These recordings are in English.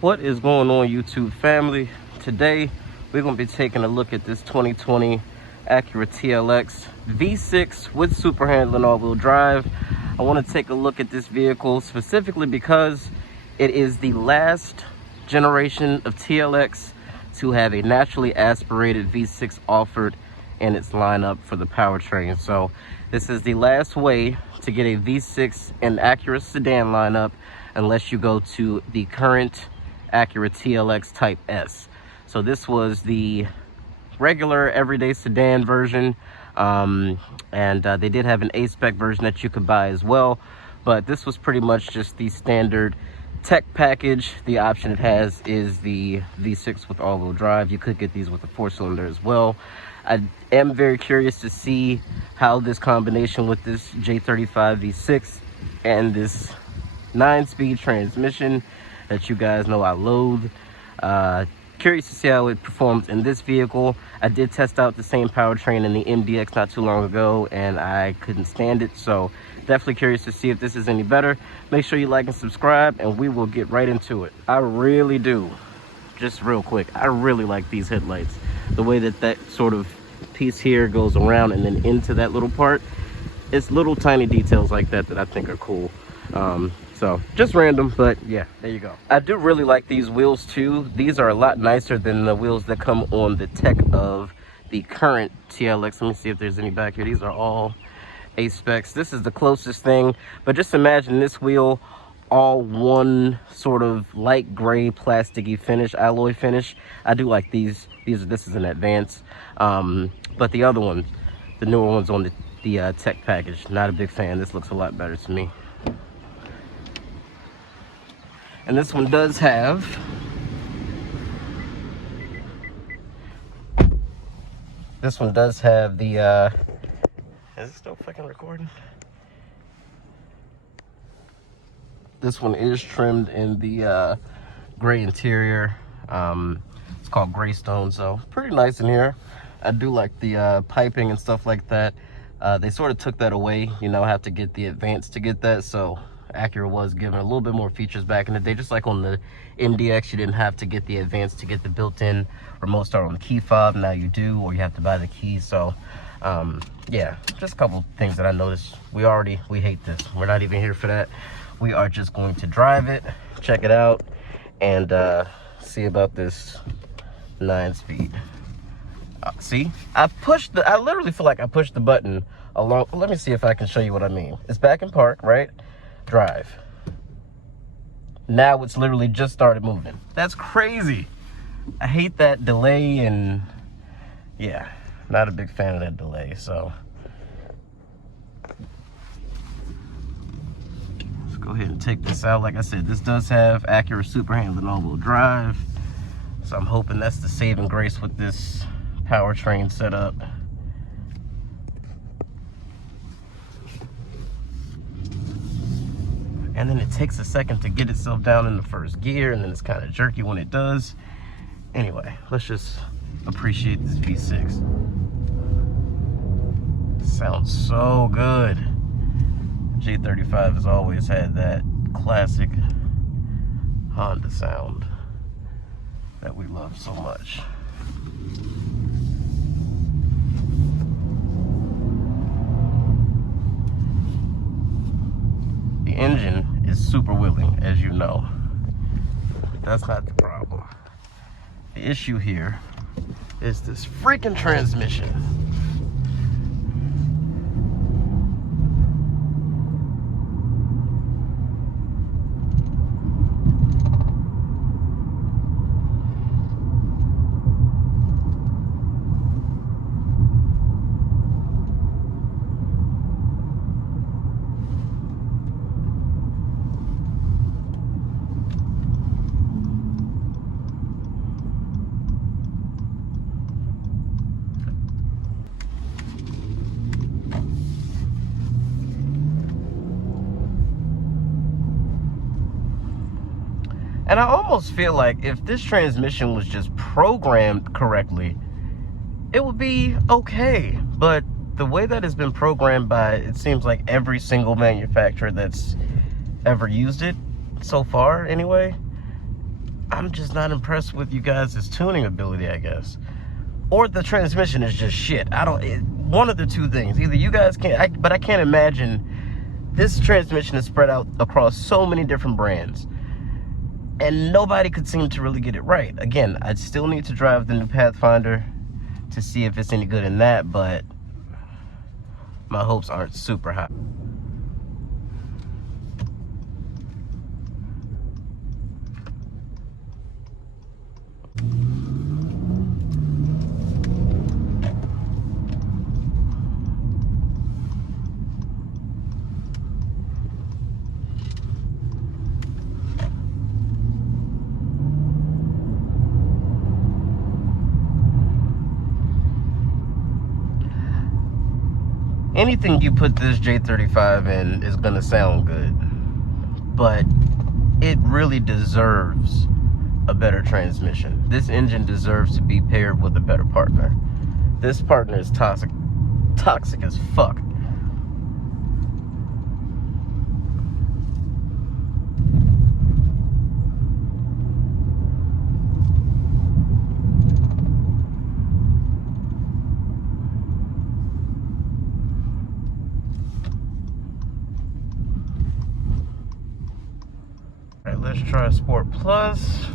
What is going on, YouTube family? Today we're going to be taking a look at this 2020 Acura TLX V6 with super handling all-wheel drive. I want to take a look at this vehicle specifically because it is the last generation of TLX to have a naturally aspirated V6 offered in its lineup for the powertrain. So this is the last way to get a V6 in Acura sedan lineup unless you go to the current Acura TLX Type S. So this was the regular everyday sedan version, and they did have an A-spec version that you could buy as well, but this was pretty much just the standard tech package. The option it has is the V6 with all-wheel drive. You could get these with a 4-cylinder as well. I am very curious to see how this combination with this J35 V6 and this 9-speed transmission that you guys know I loathe. Curious to see how it performs in this vehicle. I did test out the same powertrain in the MDX not too long ago, and I couldn't stand it. So definitely curious to see if this is any better. Make sure you like and subscribe, and we will get right into it. I really do, just real quick, I really like these headlights. The way that that sort of piece here goes around and then into that little part. It's little tiny details like that that I think are cool. So just random, but yeah, there you go. I do really like these wheels too. These are a lot nicer than the wheels that come on the tech of the current TLX. Let me see if there's any back here. These are all A-specs. This is the closest thing, but just imagine this wheel all one sort of light gray plasticky finish, alloy finish. I do like these. This is an advance, but the other ones, the newer ones on the tech package, not a big fan. This looks a lot better to me. And this one does have the is it still fucking recording? This one is trimmed in the gray interior. It's called Greystone, so pretty nice in here. I do like the piping and stuff like that. They sort of took that away, you know, have to get the Advance to get that, so Acura was given a little bit more features back in the day. Just like on the MDX, you didn't have to get the Advance to get the built-in remote start on the key fob. Now you do, or you have to buy the key. So yeah, just a couple things that I noticed. We hate this. We're not even here for that. We are just going to drive it, check it out, and see about this 9-speed. See, I literally feel like I pushed the button along. Let me see if I can show you what I mean. It's back in park, right? Drive. Now it's literally just started moving. That's crazy. I hate that delay, and yeah, not a big fan of that delay. So let's go ahead and take this out. Like I said, this does have Acura super handling all-wheel drive, so I'm hoping that's the saving grace with this powertrain setup. And then it takes a second to get itself down in the first gear, and then it's kind of jerky when it does. Anyway, let's just appreciate this V6. Sounds so good. J35 has always had that classic Honda sound that we love so much. The engine is super willing, as you know. But that's not the problem. The issue here is this freaking transmission. And I almost feel like if this transmission was just programmed correctly, it would be okay. But the way that it's been programmed by, it seems like every single manufacturer that's ever used it so far anyway, I'm just not impressed with you guys' tuning ability, I guess. Or the transmission is just shit. One of the two things. Either you guys can't, but I can't imagine this transmission is spread out across so many different brands. And nobody could seem to really get it right. Again, I still need to drive the new Pathfinder to see if it's any good in that, but my hopes aren't super high. Anything you put this J35 in is gonna sound good, but it really deserves a better transmission. This engine deserves to be paired with a better partner. This partner is toxic as fuck. Let's try Sport Plus.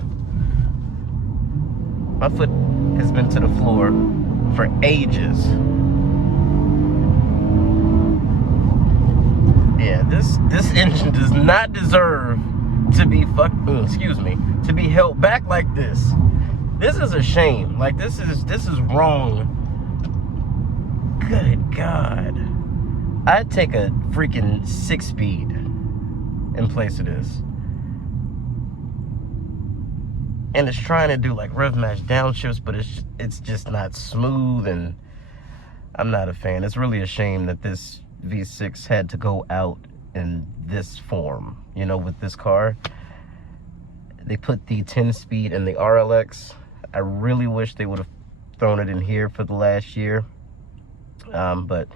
My foot has been to the floor for ages. Yeah, this engine does not deserve to be to be held back like this. This is a shame. Like this is wrong. Good God. I'd take a freaking 6-speed in place of this. And it's trying to do like rev match downshifts, but it's just not smooth, and I'm not a fan. It's really a shame that this V6 had to go out in this form, you know, with this car. They put the 10-speed in the RLX. I really wish they would have thrown it in here for the last year, but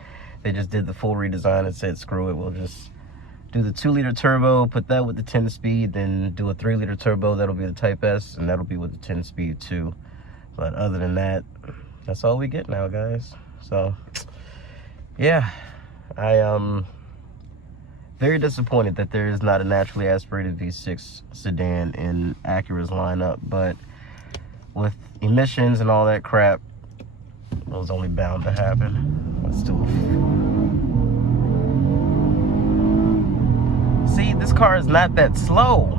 they just did the full redesign and said, screw it, we'll just do the 2-liter turbo, put that with the 10-speed, then do a 3-liter turbo, that'll be the Type S, and that'll be with the 10-speed too. But other than that, that's all we get now, guys. So, yeah, I am very disappointed that there is not a naturally aspirated V6 sedan in Acura's lineup, but with emissions and all that crap, it was only bound to happen. But still, see, this car is not that slow.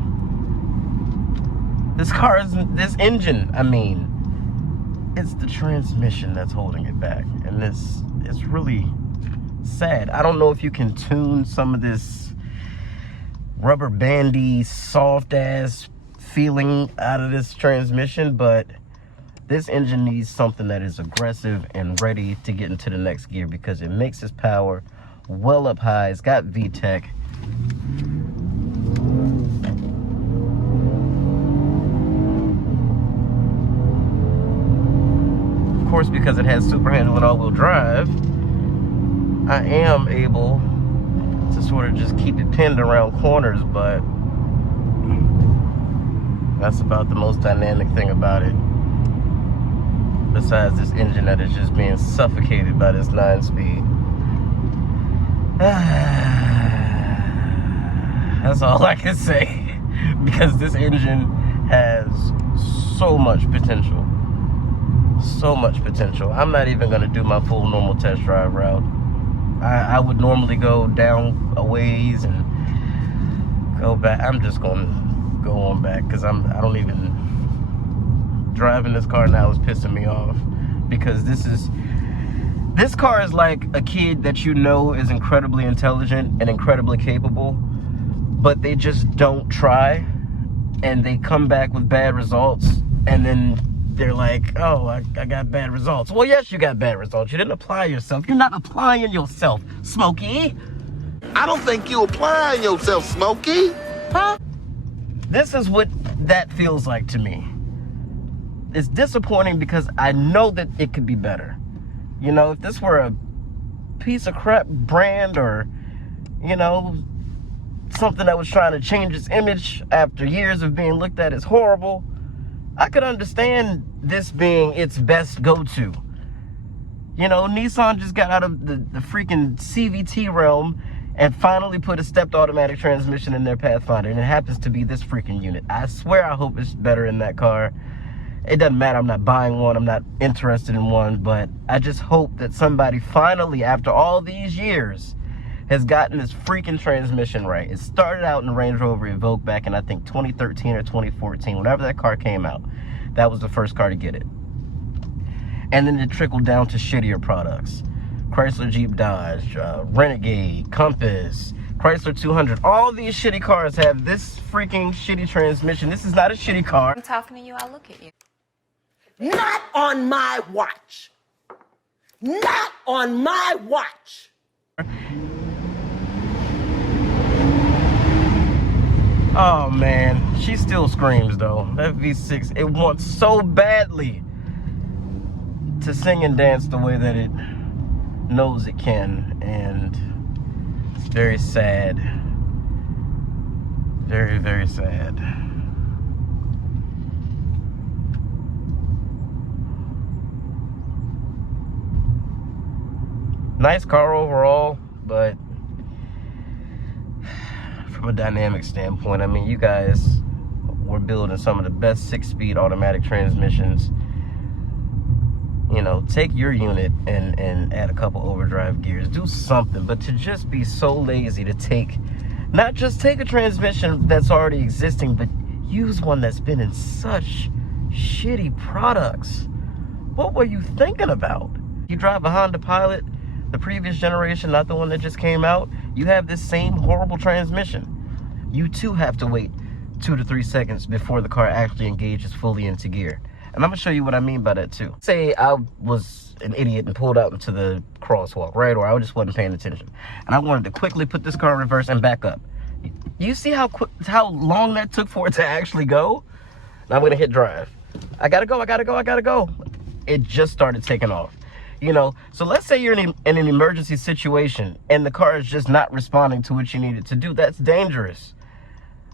This engine, I mean, it's the transmission that's holding it back. And it's really sad. I don't know if you can tune some of this rubber bandy, soft ass feeling out of this transmission, but this engine needs something that is aggressive and ready to get into the next gear, because it makes its power well up high. It's got VTEC. Of course, because it has super handling all-wheel drive, I am able to sort of just keep it pinned around corners, but that's about the most dynamic thing about it. Besides this engine that is just being suffocated by this 9-speed. That's all I can say, because this engine has so much potential. So much potential. I'm not even going to do my full normal test drive route. I would normally go down a ways and go back. I'm just going to go on back, because I don't even... Driving this car now is pissing me off, because this car is like a kid that you know is incredibly intelligent and incredibly capable, but they just don't try, and they come back with bad results, and then they're like, oh, I got bad results. Well, yes, you got bad results. You didn't apply yourself. You're not applying yourself, Smokey. I don't think you applying yourself, Smokey. Huh? This is what that feels like to me. It's disappointing because I know that it could be better. You know, if this were a piece of crap brand, or, you know, something that was trying to change its image after years of being looked at as horrible, I could understand this being its best go-to. You know, Nissan just got out of the freaking CVT realm and finally put a stepped automatic transmission in their Pathfinder, and it happens to be this freaking unit. I swear I hope it's better in that car. It doesn't matter, I'm not buying one, I'm not interested in one, but I just hope that somebody finally, after all these years, has gotten this freaking transmission right. It started out in the Range Rover Evoque back in, I think, 2013 or 2014. Whenever that car came out, that was the first car to get it. And then it trickled down to shittier products. Chrysler, Jeep, Dodge, Renegade, Compass, Chrysler 200. All these shitty cars have this freaking shitty transmission. This is not a shitty car. I'm talking to you, I'll look at you. Not on my watch. Not on my watch. Oh man, she still screams though. That V6, it wants so badly to sing and dance the way that it knows it can, and it's very sad. Very, very sad. Nice car overall, but from a dynamic standpoint, I mean, you guys were building some of the best 6-speed automatic transmissions. You know, take your unit and add a couple overdrive gears, do something. But to just be so lazy to take, not just take a transmission that's already existing, but use one that's been in such shitty products. What were you thinking about? You drive a Honda Pilot, the previous generation, not the one that just came out, you have this same horrible transmission. You too have to wait 2 to 3 seconds before the car actually engages fully into gear. And I'm gonna show you what I mean by that too. Say I was an idiot and pulled out into the crosswalk, right? Or I just wasn't paying attention. And I wanted to quickly put this car in reverse and back up. You see how long that took for it to actually go? Now I'm gonna hit drive. I gotta go. It just started taking off. You know, so let's say you're in an emergency situation and the car is just not responding to what you need it to do. That's dangerous.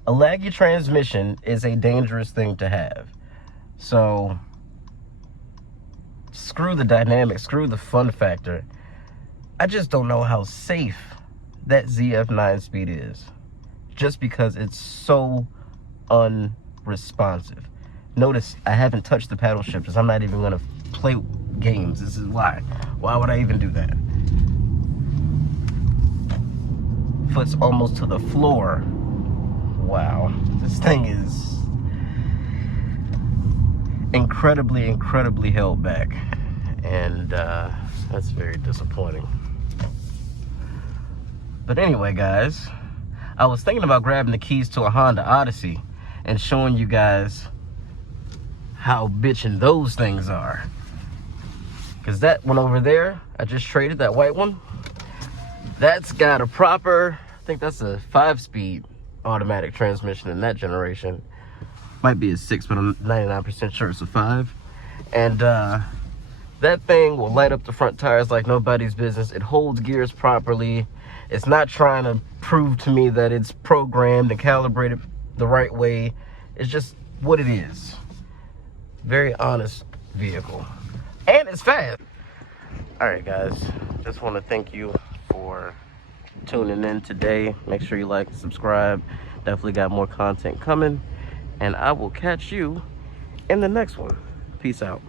A laggy transmission is a dangerous thing to have. So, screw the dynamics, screw the fun factor. I just don't know how safe that ZF 9-speed is. Just because it's so unresponsive. Notice I haven't touched the paddle shifters. I'm not even gonna play games. This is why. Why would I even do that? Foot's almost to the floor. Wow. This thing is incredibly held back. And that's very disappointing. But anyway, guys, I was thinking about grabbing the keys to a Honda Odyssey and showing you guys how bitchin' those things are. Because that one over there, I just traded, that white one, that's got a proper, I think that's a 5-speed automatic transmission in that generation. Might be a 6, but I'm 99% sure it's a 5. And that thing will light up the front tires like nobody's business. It holds gears properly. It's not trying to prove to me that it's programmed and calibrated the right way. It's just what it is. Very honest vehicle. And it's fast. All right, guys. Just want to thank you for tuning in today. Make sure you like and subscribe. Definitely got more content coming. And I will catch you in the next one. Peace out.